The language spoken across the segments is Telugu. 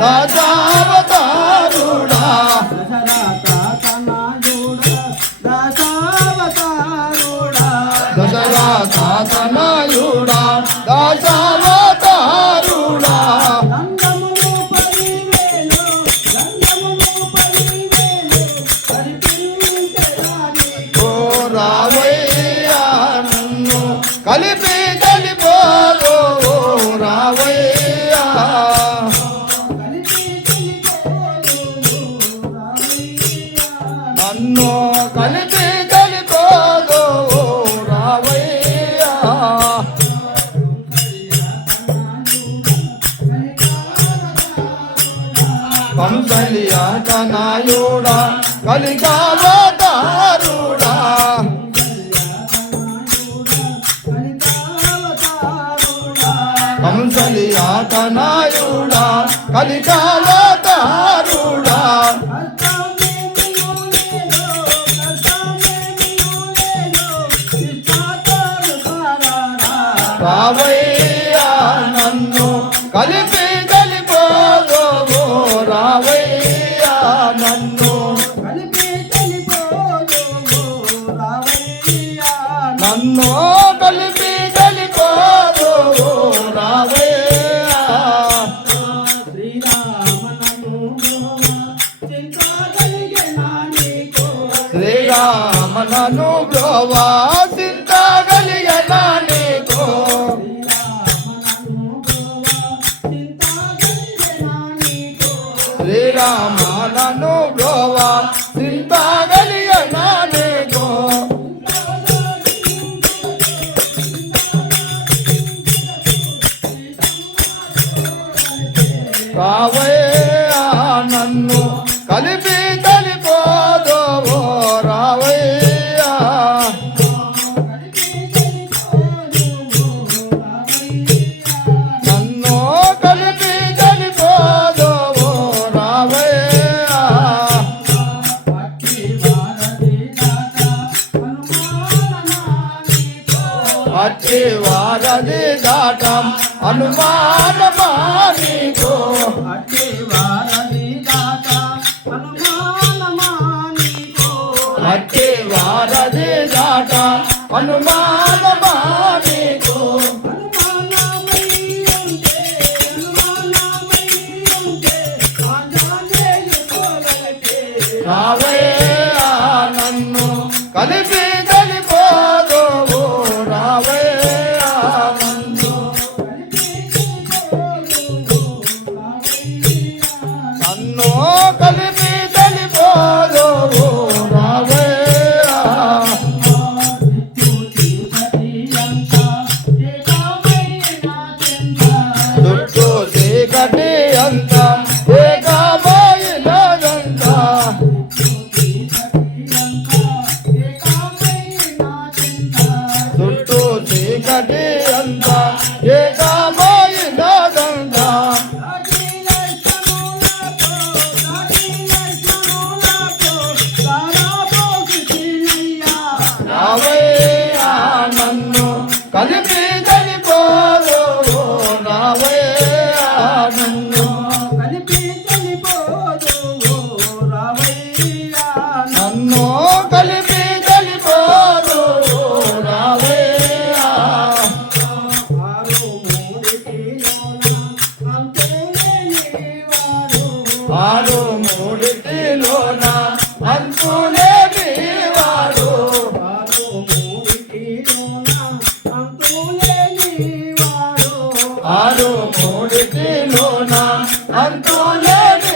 తనయుడా దశావతారుడా దశరథ తనయుడా దశావతారుడా ఓ రావయ్యా నన్ను కలిపి నన్ను కలిపి కలిపోదు ఓ రావయ్యా కనాయుడా కలిగావతారుడా కంసలియా కనాయుడా కలిగావతారుడా రావయ్యా నన్ను కలిపి కలిపోదు రావయ్యా నన్ను నన్ను కలిపి కలిపోదు ఓ రావయ్యా. శ్రీరామనను శ్రీరామ నను కలిగన శ్రీరామనను బ్రోవా చింత కలిగన నీకు రావయ్యా అట్టి వారది దాటం. అనుమానమా నీకు? అట్టి వారది దాట. అనుమానమా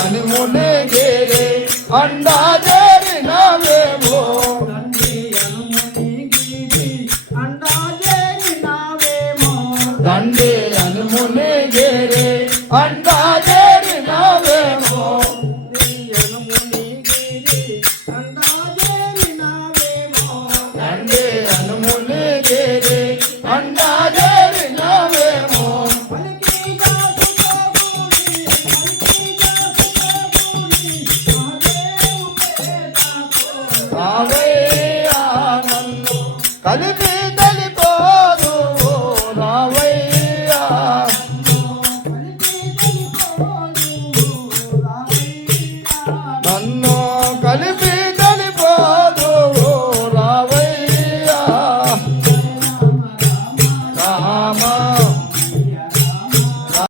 అనుమునిగేరే అండా జరినవేమో తండ్రి అనుమునిగేరే అండ Talep